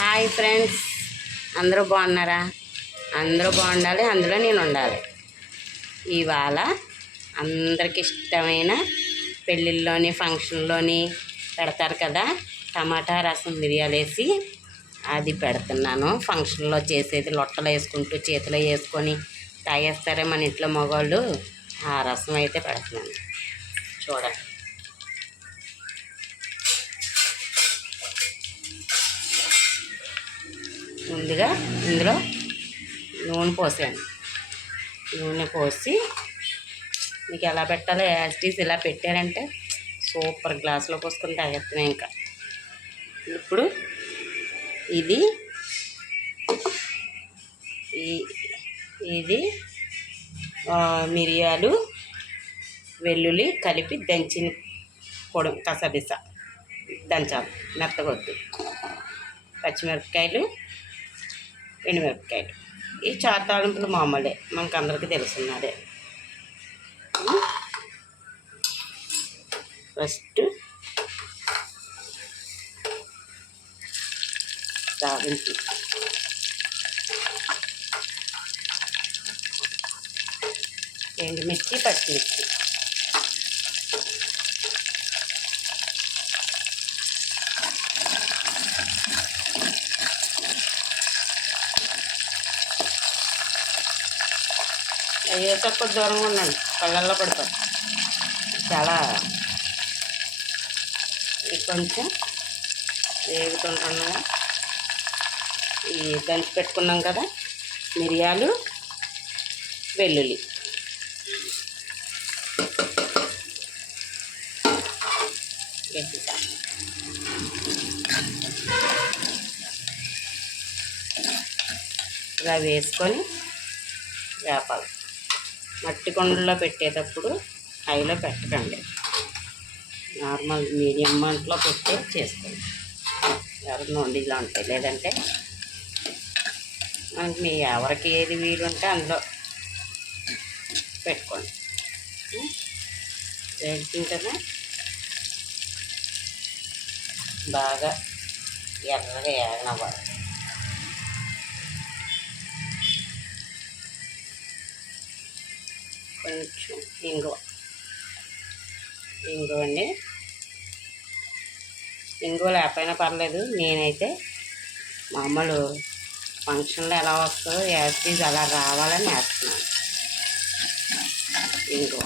Hi friends, అందరూ బాగున్నారా? అందరూ బాగుండాలి, అందులో నేను ఉండాలి. ఇవాళ అందరికి ఇష్టమైన పెళ్ళిళ్ళలోని ఫంక్షన్లోని పెడతారు కదా, టమాటా రసం మిరియాలు వేసి అది పెడుతున్నాను. ఫంక్షన్లో చేసేది లొట్టలు వేసుకుంటూ చేతిలో వేసుకొని తాగేస్తారే మన ఇంట్లో మగవాళ్ళు. ఆ రసం అయితే పెడుతున్నాను, చూడండి. ముందుగా ఇందులో నూనె పోసాను. నూనె పోసి మీకు ఎలా పెట్టాలో యాస్టీస్ ఇలా పెట్టారంటే సూపర్ గ్లాసులో పోసుకొని తాగేస్తున్నాయి. ఇంకా ఇప్పుడు ఇది మిరియాలు వెల్లుల్లి కలిపి దంచిన పొడి కసబిస దంచాలి, మెత్తగొద్దు. పచ్చిమిరపకాయలు, ఎండుమిరపకాయలు, ఈ చారు తాలింపులు మామూలే, మనకు అందరికీ తెలుసున్నదే. ఫస్ట్ తాలింపు ఎండుమిర్చి, పచ్చిమిర్చి, అయ్యో తక్కువ దూరంగా ఉండండి, కళ్ళల్లో పడతారు. చాలా కొంచెం వేగుతుంటున్నాగా ఈ దంచి పెట్టుకున్నాం కదా మిరియాలు, వెల్లుల్లి, ఇలా వేసుకొని వేపాలి. మట్టి కుండలో పెట్టేటప్పుడు హైలో పెట్టకండి, నార్మల్ మీడియం మంటలో పెట్టి చేసుకోండి. ఎవరికి నొండిలా ఉంటాయి, లేదంటే మనకి మీ ఎవరికి ఏది వీలుంటే అందులో పెట్టుకోండి. వేసిన కదా బాగా ఎర్రగా ఏగనవ్వాలి. కొంచెం ఇంగువ అండి, ఇంగువ లేకపోయినా పర్లేదు. నేనైతే మామూలు ఫంక్షన్లో ఎలా వస్తుందో యాస్టీజ్ అలా రావాలని వేస్తున్నాను ఇంగువ.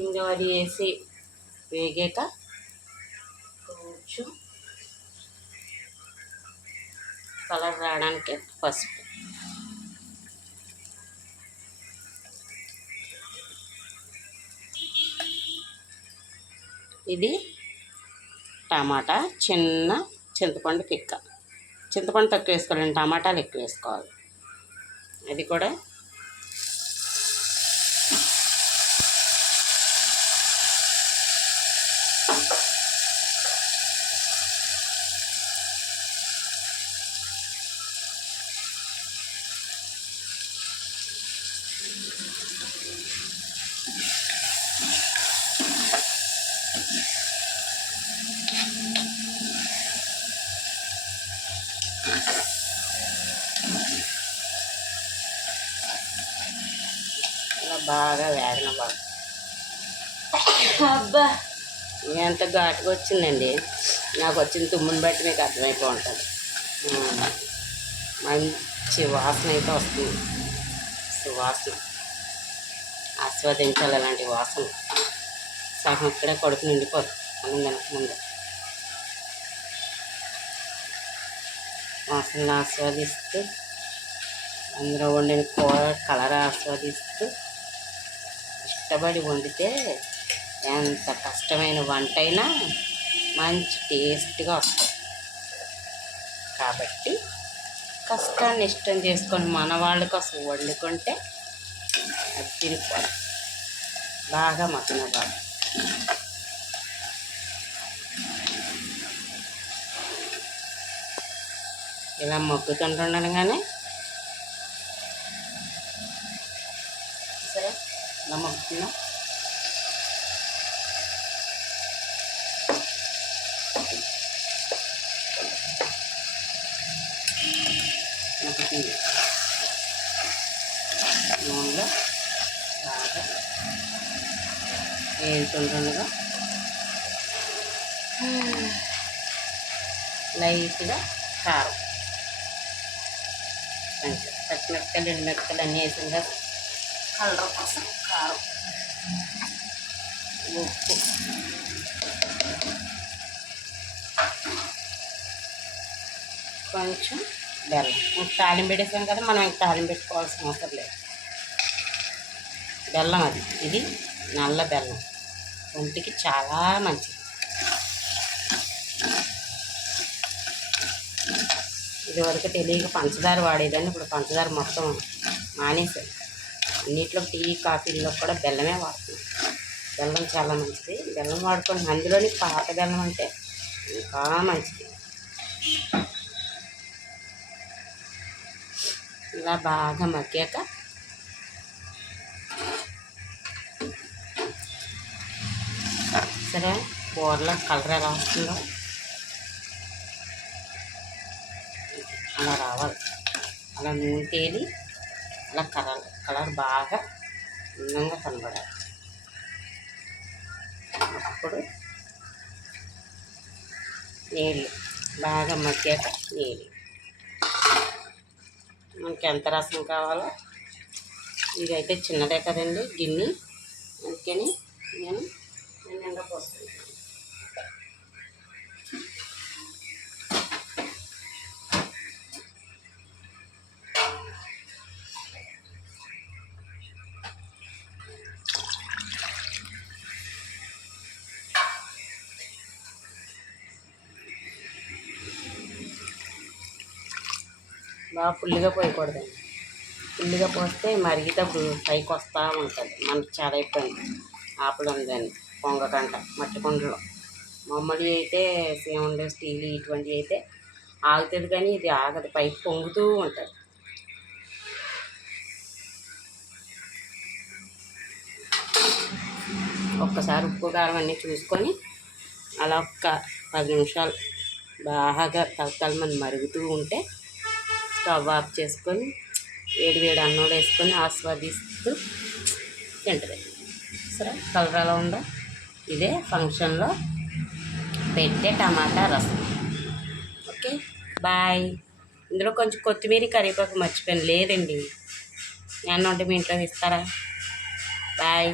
ఇంగువ అది వేసి వేగాక కొంచెం కలర్ రావడానికి పసుపు, ఇది టమాటా, చిన్న చింతపండు పిక్క. చింతపండు తక్కువ వేసుకోవాలండి, టమాటాలు ఎక్కువ వేసుకోవాలి. అది కూడా ఇలా బాగా వేగనివ్వాలి. అబ్బా ఎంత ఘాటుగా వచ్చిందండి, నాకు వచ్చిన తుమ్ముని బట్టి మీకు అర్థమైపో ఉంటుంది. మంచి వాసన అయితే వస్తుంది, సువాసన ఆస్వాదించాలి. అలాంటి వాసన సగం ఇక్కడే కడుపు నిండిపోదు అన్నం తినకముందు. వాసనలు ఆస్వాదిస్తూ, అందులో వండిన కూర కలర్ ఆస్వాదిస్తూ ఇష్టపడి వండితే ఎంత కష్టమైన వంట అయినా మంచి టేస్ట్గా వస్తుంది. కాబట్టి కష్టాన్ని ఇష్టం చేసుకొని మన వాళ్ళ కోసం వండుకుంటే అది తినిపోవాలి. బాగా మగ్గనివ్వాలి. ఇలా మగ్గుతుంటుండగానే సరే ఇలా మగ్గుతున్నాం. నూనెలో బాగా వేసుకుంటుండగా లైట్గా కారం, కొంచెం పచ్చిమిరపకాయలు, ఎండుమిరపకాయలు అన్నీ వేసింది కదా, కలర్ కోసం కారం, ఉప్పు, కొంచెం బెల్లం. తాలింపు పెట్టేసాం కదా, మనం ఇంకా తాలింపు పెట్టుకోవాల్సిన అవసరం లేదు. బెల్లం ఇది నల్ల బెల్లం, ఒంటికి చాలా మంచిది. ఇదివరకు తెలియక పంచదార వాడేదాన్ని, ఇప్పుడు పంచదార మొత్తం మానేసాను. అన్నిట్లో టీ కాఫీల్లో కూడా బెల్లమే వాడుతున్నాం. బెల్లం చాలా మంచిది, బెల్లం వాడుకొని అందులోని పాత బెల్లం అంటే ఇంకా మంచిది. ఇలా బాగా మగ్గాక సరే కూరలో కలర్ ఎలా వస్తుందో అలా రావాలి. అలా నూనె తేలి అలా కలర్ బాగా అందంగా కనబడాలి. అప్పుడు నీళ్ళు బాగా మగ్గాక నీళ్ళు మనకి ఎంత రసం కావాలో. ఇదైతే చిన్నదే కదండి గిన్నె, అందుకని నేను నిండా పోస్తాను. బాగా ఫుల్గా పోయకూడదండి. ఫుల్గా పోస్తే మరిగేటప్పుడు పైకి వస్తూ ఉంటుంది, మనకు చాలా ఇబ్బంది. ఆపలుందని పొంగకంట మట్టి కుండలో. మామూలు అయితే సేముండే స్టీల్ ఇటువంటివి అయితే ఆగుతుంది, కానీ ఇది ఆగదు, పైకి పొంగుతూ ఉంటుంది. ఒక్కసారి ఉప్పు కారం అన్నీ చూసుకొని అలా ఒక్క 10 నిమిషాలు బాగా తలతలమని మరుగుతూ ఉంటే స్టవ్ ఆఫ్ చేసుకొని వేడి వేడి అన్నంలో వేసుకొని ఆస్వాదిస్తూ తింటుంది. సరే కలర్ ఎలా ఉందో, ఇదే ఫంక్షన్లో పెట్టే టమాటా రసం. Okay bye. ఇందులో కొంచెం కొత్తిమీర, కరివేపాకు మర్చిపోయాను, లేదండి. నేను ఉంటే మీ ఇంట్లో ఇస్తారా? బాయ్.